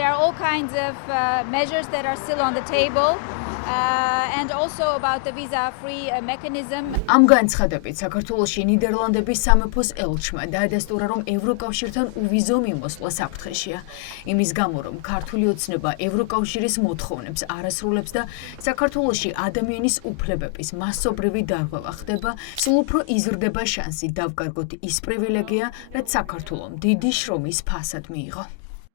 there are all kinds of measures that are still on the table. And also about the visa-free mechanism. Ამ განცხადებით საქართველოში ნიდერლანდების სამეფოს ელჩმა დაადასტურა, რომ ევროკავშირთან უვიზო მიმოსვლა საფრთხეშია. იმის გამო, რომ ქართული ოცნება ევროკავშირის მოთხოვნებს არასრულებს და საქართველოში ადამიანის უფლებების მასობრივი დარღვევა ხდება, სულ უფრო იზრდება შანსი დავკარგოთ ის პრივილეგია, რაც საქართველომ დიდი შრომის ფასად მიიღო.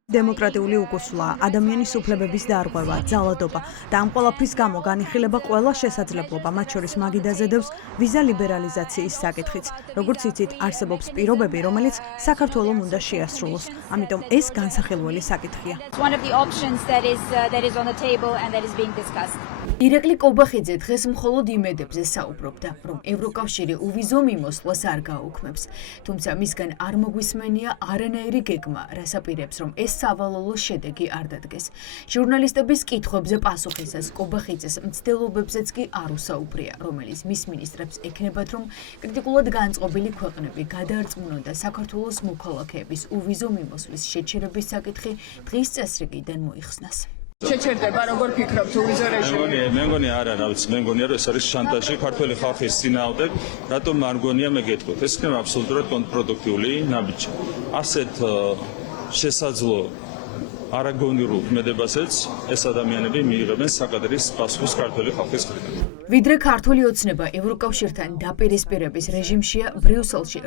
დემოკრატიული უკუსვლა, ადამიანის უფლებების დარღვევა, ძალადობა და ამ ყველაფრის გამო განიხილება ყველა შესაძლებლობა, მათ შორის მაგიდაზე დევს ვიზა ლიბერალიზაციის საკითხიც. Როგორც იცით, არსებობს პირობები, რომელიც საქართველომ უნდა შეასრულოს. ამიტომ ეს განსახილველი საკითხია. One of the options that is on the table and that is being discussed. ირაკლი კობახიძე დღეს მხოლოდ იმედებზე საუბრობდა, რომ ევროკავშირი უვიზო მიმოსვლას არ გააუქმებს. თუმცა მისგან არ მოგვისმენია არანაირი გეგმა, რას აპირებს, რომ ეს სავალალო შედეგი არ დადგეს. ჟურნალისტების კითხვებზე პასუხისას კობახიძეს მცდელობებზეც კი არ უსაუბრია, რომელიც მის მინისტრებს ექნებათ, რომ კრიტიკულად განწყობილი ქვეყნები გადაარწმუნონ და საქართველოს მოქალაქეების უვიზო მიმოსვლის შეჩერების საკითხი დღის წესრიგიდან მოიხსნას. შეჩერდება, როგორ ფიქრობთ უვიზო რეჟიმი? მე მგონი არა, რა ვიცი, მე მგონია რომ ეს არის შანტაჟი ქართული ხალხის წინააღმდეგ, რატომ არ მგონია მე გეტყვით. ეს იქნება აბსოლუტურად კონტრპროდუქტიული ნაბიჯი. ასეთ შესაძლო არაგონიურ ქმედებასაც ეს ადამიანები მიიღებენ საკადრის პასუხს ქართული ხალხის მხრიდან. ვიდრე ქართული ოცნება ევროკავშირთან დაპირისპირების რეჟიმშია, ბრიუსელში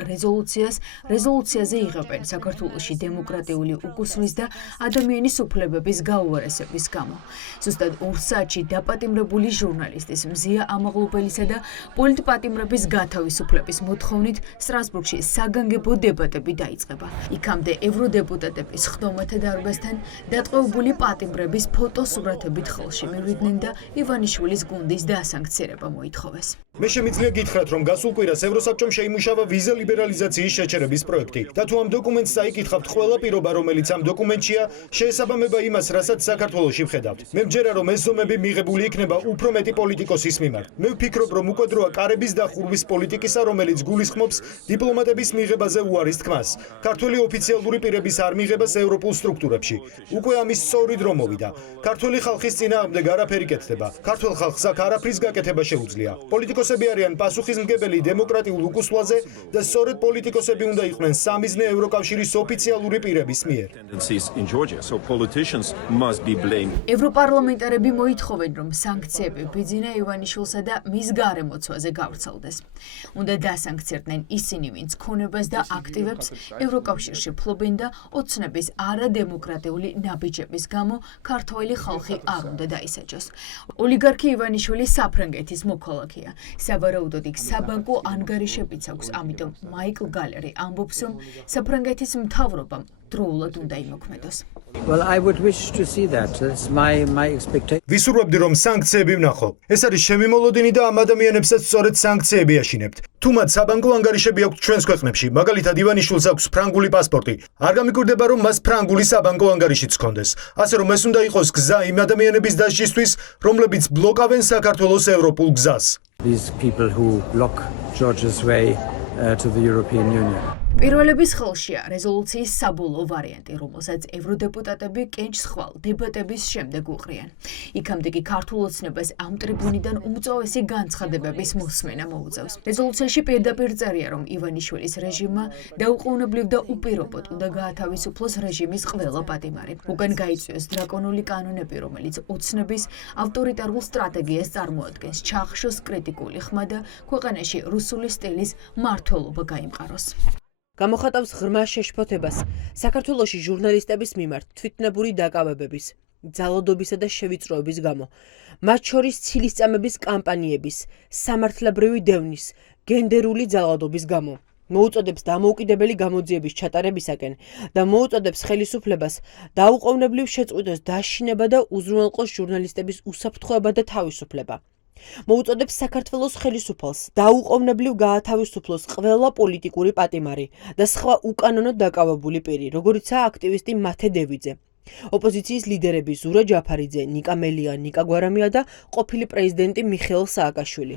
რეზოლუციაზე იღებენ საქართველოში დემოკრატიული უკუსვლის და ადამიანის უფლებების გაუარესების გამო. ზუსტად 2 საათში დაპატიმრებული ჟურნალისტის მზია ამაღლობელისა და პოლიტპატიმრების გათავისუფლების მოთხოვნით სტრასბურგში საგანგებო დებატები დაიწყება. იქამდე ევროდეპუტატების ხდომათა დარბაზთან დატყვევებული პატიმრების ფოტოსურათებით ხელში მივიდნენ და ივანიშვილის გუნდის დასანქციერება მოითხოვეს. მე შემიძლია გითხრათ, რომ გასულ კვირას ევროსაბჭომ შეიმუშავა ვიზა ლიბერალიზაციის შეჩერების პროექტი და თუ ამ დოკუმენტს წაიკითხავთ, ყველა პირობა, რომელიც ამ დოკუმენტშია, შეესაბამება იმას, რასაც საქართველოში ვხედავთ. მე მჯერა, რომ ეს ზომები მიღებული იქნება უფრო მეტი პოლიტიკოსის მიმართ. მე ვფიქრობ, რომ უკვე დროა კარების დახურვის პოლიტიკისა, რომელიც გულისხმობს დიპლომატების მიღებაზე უარის თქმას. ქართული ოფიციალური პირების არ მიღებას ევროპულ სტრუქტურებში. უკვე ამის სწორი დრო მოვიდა. ქართული ხალხის წინააღმდეგ არაფერი კეთდება. ქართულ ხალხს აქ არაფრის გაკეთება შეუძლია. პოლიტიკოსები არიან პასუხისმგებელი დემოკრატიულ უკუსვლაზე და სწორედ პოლიტიკოსები უნდა იყვნენ სამიზნე ევროკავშირის ოფიციალური პირების მიერ. ევროპარლამენტარები მოითხოვენ, რომ სანქციები ბიძინა ივანიშვილსა და მის გარემოცვაზე გავრცელდეს. უნდა დასანქცირდნენ ისინი, ვინც ქონებას და აქტივებს ევროკავშირში ფლობენ და ოცნების არადემოკრატიული ნაბიჯების გამო ქართველი ხალხი არ უნდა დაისაჯოს. ოლიგარქი ივანიშვილი საფრანგეთის მოქალაქეა. სავარაუდოდ იქ საბანკო ანგარიშებიც აქვს, ამიტომ მაიკლ გალერი ამბობს, რომ საფრანგეთის მთავრობამ დროულად უნდა იმოქმედოს. Well, I would wish to see that. That's my expectation. ვისურვებდი, რომ სანქციები ვნახო. ეს არის ჩემი მოლოდინი და ამ ადამიანებსაც სწორედ სანქციები აშინებთ. თუ მათ საბანკო ანგარიშები აქვთ ჩვენს ქვეყნებში, მაგალითად ივანიშვილს აქვს ფრანგული პასპორტი, არ გამიკვირდება, რომ მას ფრანგული საბანკო ანგარიშიც ჰქონდეს. ასე რომ ეს უნდა იყოს გზა იმ ადამიანების დასჯისთვის, რომლებიც ბლოკავენ საქართველოს ევროპულ გზას. These people who block Georgia's way to the European Union. პირველების ხელშია რეზოლუციის საბოლოო ვარიანტი, რომელსაც ევროდეპუტატები კენჭ-სხვალ დებატების შემდეგ უყრიან. იქამდე კი ქართულ ოცნებას ამ ტრიბუნიდან უმწოვესი განცხადებების მოსმენა მოუწევს. რეზოლუციაში პირდაპირ წერია, რომ ივანიშვილის რეჟიმმა დაუყოვნებლივ და უპირობოდ უნდა გაათავისუფლოს რეჟიმის ყველა პატიმარი. უკან გაიწვიოს დრაკონული კანონები, რომელიც ოცნების ავტორიტარულ სტრატეგიას წარმოადგენს, ჩაახშოს კრიტიკული ხმა და ქვეყანაში რუსული სტილის მმართველობა გაიმყაროს. გამოხატავს ღრმა შეშფოთებას საქართველოში ჟურნალისტების მიმართ თვითნებური დაკავებების, ძალადობისა და შევიწროების გამო, მათ შორის ცილისწამების კამპანიების, სამართლებრივი დევნის, გენდერული ძალადობის გამო. მოუწოდებს დამოუკიდებელი გამოძიების ჩატარებისაკენ და მოუწოდებს ხელისუფლებას დაუყოვნებლივ შეწყვიტოს დაშინება და უზრუნველყოს ჟურნალისტების უსაფრთხოება და თავისუფლება. მოუწოდებს საქართველოს ხელისუფალს დაუყოვნებლივ გაათავისუფლოს ყველა პოლიტიკური პატიმარი და სხვა უკანონო დაკავებული პირი, როგორიცაა აქტივისტი მათე დევიძე. ოპოზიციის ლიდერები ზურა ჯაფარიძე, ნიკა მელია, ნიკა გვარამია და ყოფილი პრეზიდენტი მიხეილ სააკაშვილი.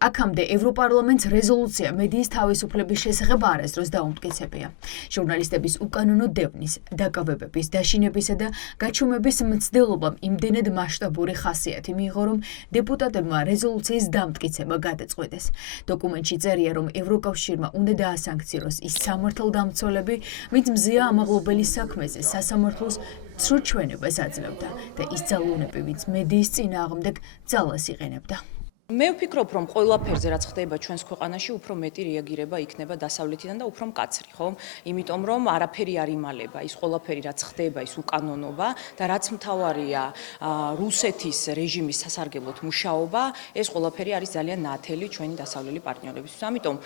აქამდე ევროპარლამენტს რეზოლუცია მედიის თავისუფლების შესახებ არასდროს დაუმტკიცებია. ჟურნალისტების უკანონო დევნის, დაკავებების, დაშინებისა და გაჩუმების მცდელობამ იმდენად მასშტაბური ხასიათი მიიღო, რომ დეპუტატებმა რეზოლუციის დამტკიცება გადაწყვეტეს. დოკუმენტში წერია, რომ ევროკავშირმა უნდა დაასანქციოს ის სამართალდამცველები, ვინც მზეა ამაღლობელი საქმეზე სასამართლოს ცრუ ჩვენებას აძლევდა და ის ძალოვნები, ვინც მედიის წინააღმდეგ ძალას იყენებდა. მე ვფიქრობ, რომ ყველაფერზე რაც ხდება ჩვენს ქვეყანაში, უფრო მეტი რეაგირება იქნება დასავლეთიდან და უფრო მკაცრი, ხო? იმიტომ რომ არაფერი არ იმალება, ის ყველაფერი რაც ხდება, ის უკანონობა და რაც მთავარია, რუსეთის რეჟიმის სასარგებლოდ მუშაობა, ეს ყველაფერი არის ძალიან ნათელი ჩვენი დასავლელი პარტნიორებისთვის. ამიტომ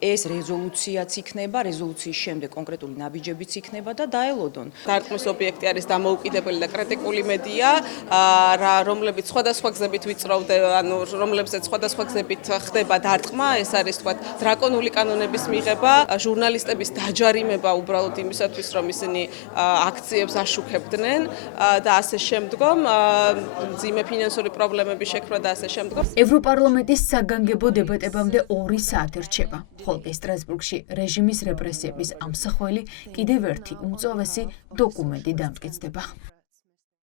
ეს რეზოლუციაც იქნება, რეზოლუციის შემდეგ კონკრეტული ნაბიჯებიც იქნება და დაელოდონ. დარტყმის ობიექტი არის დამოუკიდებელი და კრიტიკული მედია, რომლებიც სხვადასხვა გზებით ვიწროვდება, რომლებზეც სხვადასხვა გზებით ხდება დარტყმა, ეს არის თქვა დრაკონული კანონების მიღება, ჟურნალისტების დაჯარიმება უბრალოდ იმისათვის, რომ ისინი აქციებს აშუქებდნენ და ასე შემდგომ, მძიმე ფინანსური პრობლემების შექმნა და ასე შემდგომ. ევროპარლამენტის საგანგებო დებატებამდე 2 საათი რჩება. ხოლო სტრასბურგში რეჟიმის რეპრესიების ამსახველი კიდევ ერთი უმწოვესი დოკუმენტი დამტკიცდება.